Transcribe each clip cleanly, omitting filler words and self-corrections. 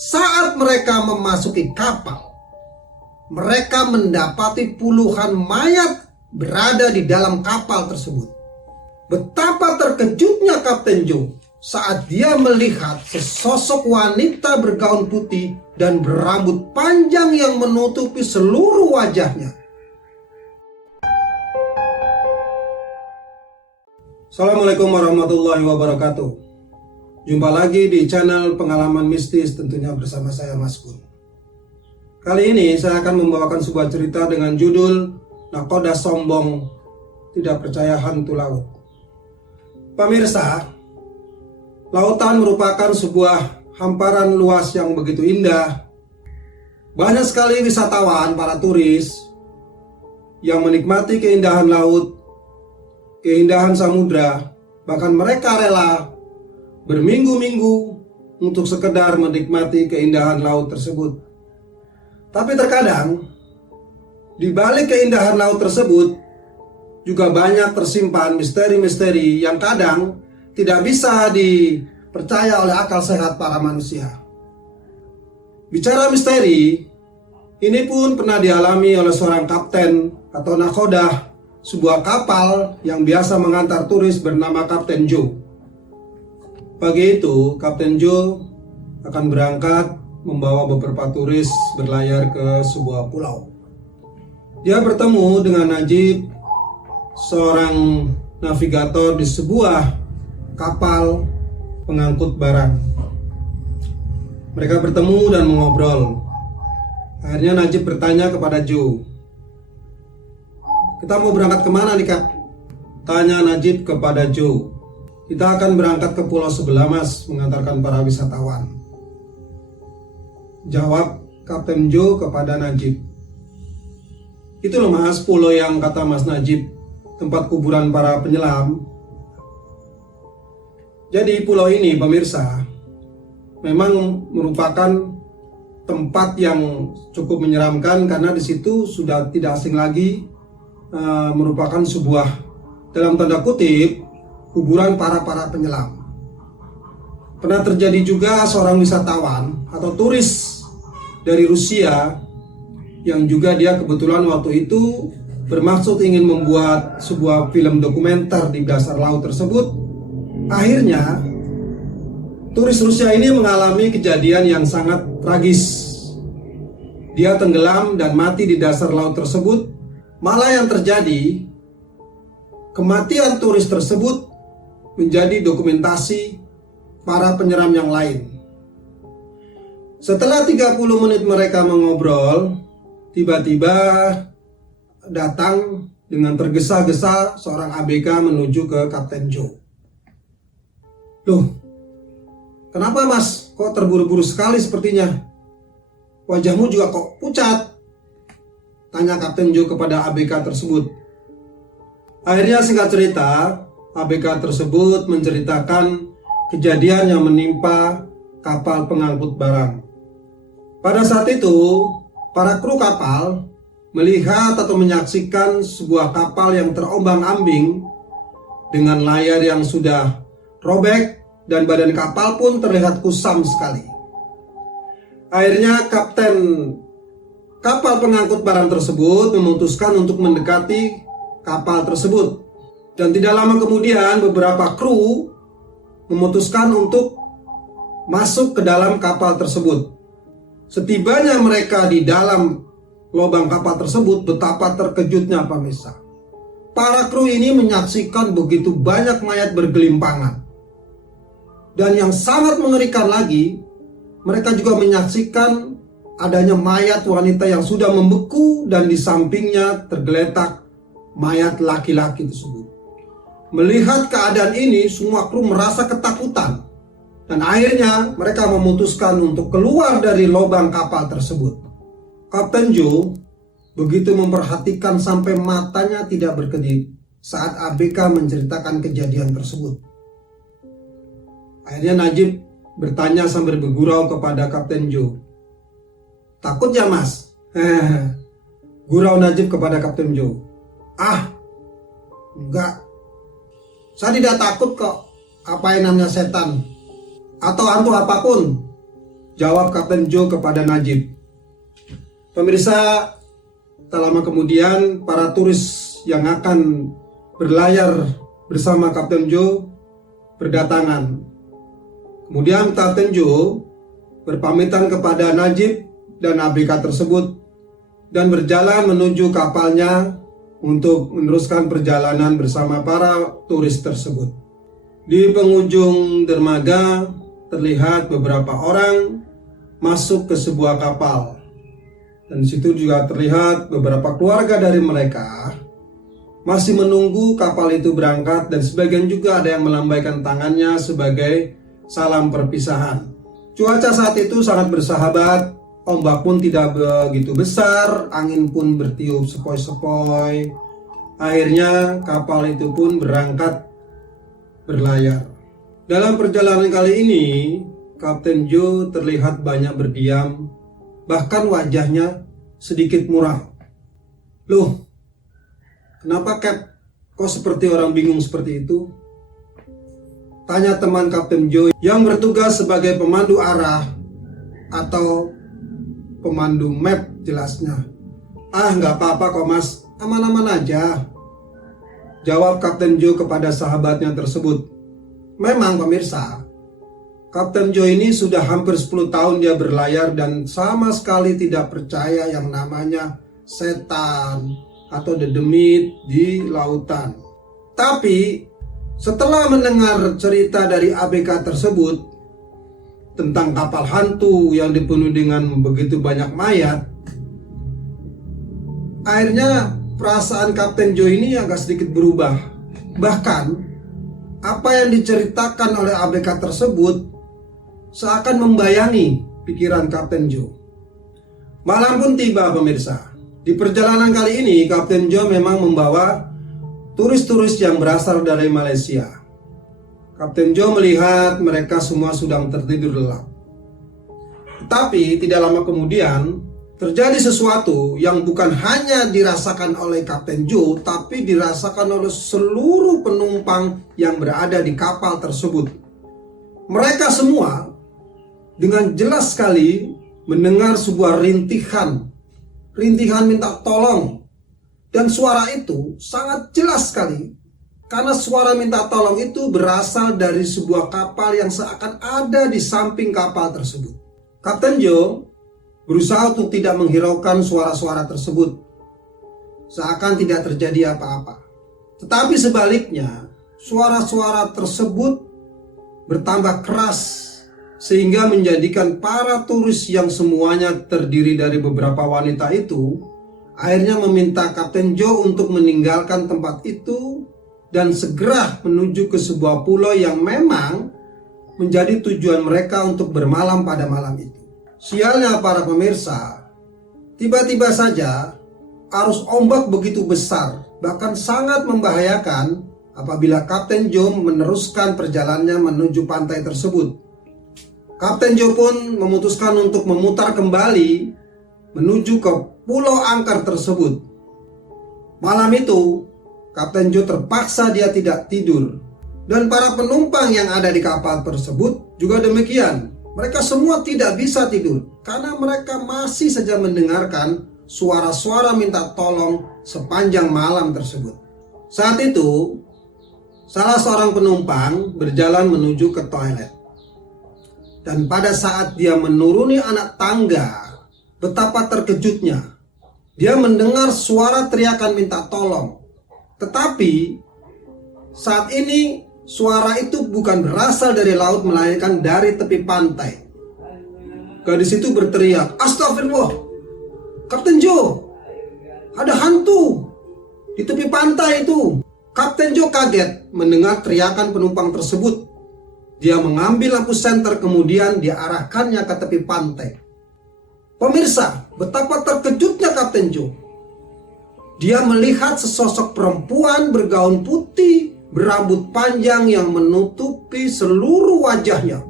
Saat mereka memasuki kapal, mereka mendapati puluhan mayat berada di dalam kapal tersebut. Betapa terkejutnya Kapten Joe saat dia melihat sesosok wanita bergaun putih dan berambut panjang yang menutupi seluruh wajahnya. Assalamualaikum warahmatullahi wabarakatuh. Jumpa lagi di channel Pengalaman Mistis, tentunya bersama saya Mas Kun. Kali ini saya akan membawakan sebuah cerita dengan judul Nakoda Sombong Tidak Percaya Hantu Laut. Pemirsa, lautan merupakan sebuah hamparan luas yang begitu indah. Banyak sekali wisatawan, para turis yang menikmati keindahan laut, keindahan samudra, bahkan mereka rela berminggu-minggu untuk sekedar menikmati keindahan laut tersebut. Tapi terkadang di balik keindahan laut tersebut juga banyak tersimpan misteri-misteri yang kadang tidak bisa dipercaya oleh akal sehat para manusia. Bicara misteri, ini pun pernah dialami oleh seorang kapten atau nakoda sebuah kapal yang biasa mengantar turis bernama Kapten Joe. Pagi itu, Kapten Joe akan berangkat membawa beberapa turis berlayar ke sebuah pulau. Dia bertemu dengan Najib, seorang navigator di sebuah kapal pengangkut barang. Mereka bertemu dan mengobrol. Akhirnya Najib bertanya kepada Joe, "Kita mau berangkat kemana nih, Kak?" Tanya Najib kepada Joe. "Kita akan berangkat ke pulau sebelah, Mas, mengantarkan para wisatawan," jawab Kapten Joe kepada Najib. "Itu loh, Mas, pulau yang kata Mas Najib tempat kuburan para penyelam." Jadi pulau ini, pemirsa, memang merupakan tempat yang cukup menyeramkan karena di situ sudah tidak asing lagi merupakan sebuah, dalam tanda kutip, kuburan para penyelam. Pernah terjadi juga seorang wisatawan atau turis dari Rusia yang juga dia kebetulan waktu itu bermaksud ingin membuat sebuah film dokumenter di dasar laut tersebut. Akhirnya turis Rusia ini mengalami kejadian yang sangat tragis. Dia tenggelam dan mati di dasar laut tersebut. Malah yang terjadi, kematian turis tersebut menjadi dokumentasi para penyelam yang lain. Setelah 30 menit mereka mengobrol, tiba-tiba datang dengan tergesa-gesa seorang ABK menuju ke Kapten Joe. "Loh, kenapa, Mas? Kok terburu-buru sekali sepertinya? Wajahmu juga kok pucat?" tanya Kapten Joe kepada ABK tersebut. Akhirnya singkat cerita, ABK tersebut menceritakan kejadian yang menimpa kapal pengangkut barang. Pada saat itu, para kru kapal melihat atau menyaksikan sebuah kapal yang terombang-ambing dengan layar yang sudah robek dan badan kapal pun terlihat kusam sekali. Akhirnya kapten kapal pengangkut barang tersebut memutuskan untuk mendekati kapal tersebut. Dan tidak lama kemudian beberapa kru memutuskan untuk masuk ke dalam kapal tersebut. Setibanya mereka di dalam lubang kapal tersebut, betapa terkejutnya pemirsa. Para kru ini menyaksikan begitu banyak mayat bergelimpangan. Dan yang sangat mengerikan lagi, mereka juga menyaksikan adanya mayat wanita yang sudah membeku dan di sampingnya tergeletak mayat laki-laki tersebut. Melihat keadaan ini, semua kru merasa ketakutan dan akhirnya mereka memutuskan untuk keluar dari lubang kapal tersebut. Kapten Joe begitu memperhatikan sampai matanya tidak berkedip saat ABK menceritakan kejadian tersebut. Akhirnya Najib bertanya sambil bergurau kepada Kapten Joe, "Takut ya, Mas?" Gurau Najib kepada Kapten Joe. "Ah, enggak. Saya tidak takut kok apa yang namanya setan atau hantu apapun," jawab Kapten Joe kepada Najib. Pemirsa, tak lama kemudian para turis yang akan berlayar bersama Kapten Joe berdatangan. Kemudian Kapten Joe berpamitan kepada Najib dan ABK tersebut dan berjalan menuju kapalnya untuk meneruskan perjalanan bersama para turis tersebut. Di penghujung dermaga terlihat beberapa orang masuk ke sebuah kapal. Dan di situ juga terlihat beberapa keluarga dari mereka masih menunggu kapal itu berangkat, dan sebagian juga ada yang melambaikan tangannya sebagai salam perpisahan. Cuaca saat itu sangat bersahabat, ombak pun tidak begitu besar, angin pun bertiup sepoi-sepoi. Akhirnya kapal itu pun berangkat berlayar. Dalam perjalanan kali ini, Kapten Joe terlihat banyak berdiam, bahkan wajahnya sedikit muram. Loh, kenapa Cap? Kok seperti orang bingung seperti itu? Tanya teman Kapten Joe yang bertugas sebagai pemandu arah atau pemandu map jelasnya. Nggak apa-apa kok mas, aman-aman aja, jawab Kapten Joe kepada sahabatnya tersebut. Memang pemirsa, Kapten Joe ini sudah hampir 10 tahun dia berlayar dan sama sekali tidak percaya yang namanya setan atau dedemit di lautan. Tapi setelah mendengar cerita dari ABK tersebut tentang kapal hantu yang dipenuhi dengan begitu banyak mayat, akhirnya perasaan Kapten Joe ini agak sedikit berubah. Bahkan apa yang diceritakan oleh ABK tersebut seakan membayangi pikiran Kapten Joe. Malam pun tiba pemirsa. Di perjalanan kali ini Kapten Joe memang membawa turis-turis yang berasal dari Malaysia. Kapten Joe melihat mereka semua sedang tertidur lelap. Tetapi tidak lama kemudian terjadi sesuatu yang bukan hanya dirasakan oleh Kapten Joe, tapi dirasakan oleh seluruh penumpang yang berada di kapal tersebut. Mereka semua dengan jelas sekali mendengar sebuah rintihan minta tolong. Dan suara itu sangat jelas sekali, karena suara minta tolong itu berasal dari sebuah kapal yang seakan ada di samping kapal tersebut. Kapten Joe berusaha untuk tidak menghiraukan suara-suara tersebut, seakan tidak terjadi apa-apa. Tetapi sebaliknya, suara-suara tersebut bertambah keras, sehingga menjadikan para turis yang semuanya terdiri dari beberapa wanita itu akhirnya meminta Kapten Joe untuk meninggalkan tempat itu dan segera menuju ke sebuah pulau yang memang menjadi tujuan mereka untuk bermalam pada malam itu. Sialnya para pemirsa, tiba-tiba saja arus ombak begitu besar, bahkan sangat membahayakan apabila Kapten Joe meneruskan perjalanannya menuju pantai tersebut. Kapten Joe pun memutuskan untuk memutar kembali menuju ke pulau angker tersebut. Malam itu, Kapten Joe terpaksa dia tidak tidur. Dan para penumpang yang ada di kapal tersebut juga demikian. Mereka semua tidak bisa tidur karena mereka masih saja mendengarkan suara-suara minta tolong sepanjang malam tersebut. Saat itu, salah seorang penumpang berjalan menuju ke toilet. Dan pada saat dia menuruni anak tangga, betapa terkejutnya. Dia mendengar suara teriakan minta tolong. Tetapi saat ini suara itu bukan berasal dari laut, melainkan dari tepi pantai. Gadis itu berteriak, "Astagfirullah, Kapten Joe, ada hantu di tepi pantai itu." Kapten Joe kaget mendengar teriakan penumpang tersebut. Dia mengambil lampu senter, kemudian diarahkannya ke tepi pantai. Pemirsa, betapa terkejutnya Kapten Joe. Dia melihat sesosok perempuan bergaun putih, berambut panjang yang menutupi seluruh wajahnya.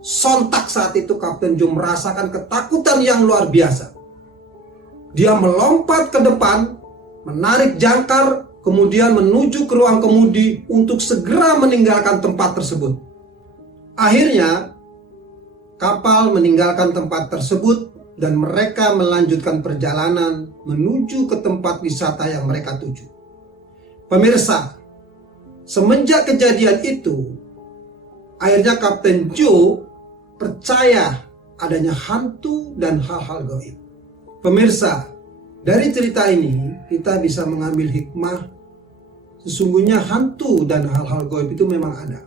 Sontak saat itu Kapten Joe merasakan ketakutan yang luar biasa. Dia melompat ke depan, menarik jangkar, kemudian menuju ke ruang kemudi untuk segera meninggalkan tempat tersebut. Akhirnya, kapal meninggalkan tempat tersebut dan mereka melanjutkan perjalanan menuju ke tempat wisata yang mereka tuju. Pemirsa, semenjak kejadian itu, akhirnya Kapten Joe percaya adanya hantu dan hal-hal gaib. Pemirsa, dari cerita ini kita bisa mengambil hikmah. Sesungguhnya hantu dan hal-hal gaib itu memang ada.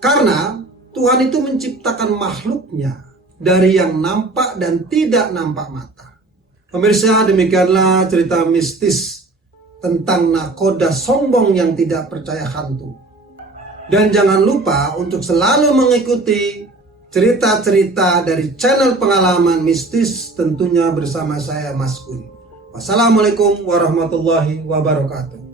Karena Tuhan itu menciptakan makhluknya dari yang nampak dan tidak nampak mata. Pemirsa, demikianlah cerita mistis tentang nakoda sombong yang tidak percaya hantu. Dan jangan lupa untuk selalu mengikuti cerita-cerita dari channel Pengalaman Mistis, tentunya bersama saya Mas Kun. Wassalamualaikum warahmatullahi wabarakatuh.